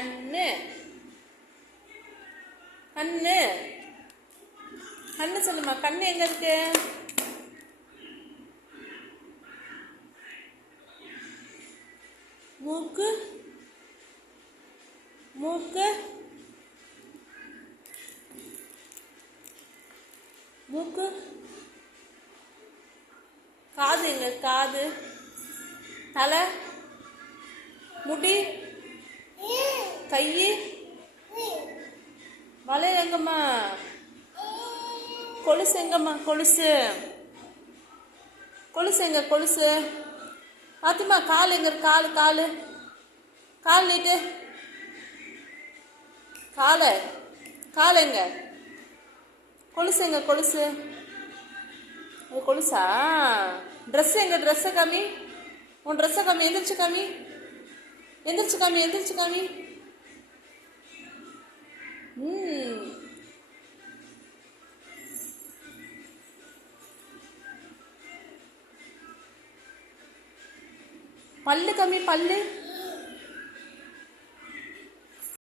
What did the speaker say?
கண்ணு கண்ணு கண்ணு சொல்லுமா. கண்ணு எங்க இருக்கு? மூக்கு மூக்கு மூக்கு. காது எங்க? காது. தலை, முடி, கை, வளையல் எங்கம்மா? கொலுசு எங்கம்மா? கொலுசு கொலுசு எங்க? கொலுசு பாத்திமா. கால் எங்க? காலு காலு கால் நீட்டு. காலை கால் எங்க? கொலுசு எங்க? கொலுசு. அது கொலுசா? ட்ரெஸ் எங்க? ட்ரெஸ்ஸை காமி. உன் ட்ரெஸ்ஸை காமி. எந்திரிச்சு காமி. எந்திரிச்சு காமி. எந்திரிச்சு காமி. பல்லு காமி. பல்லு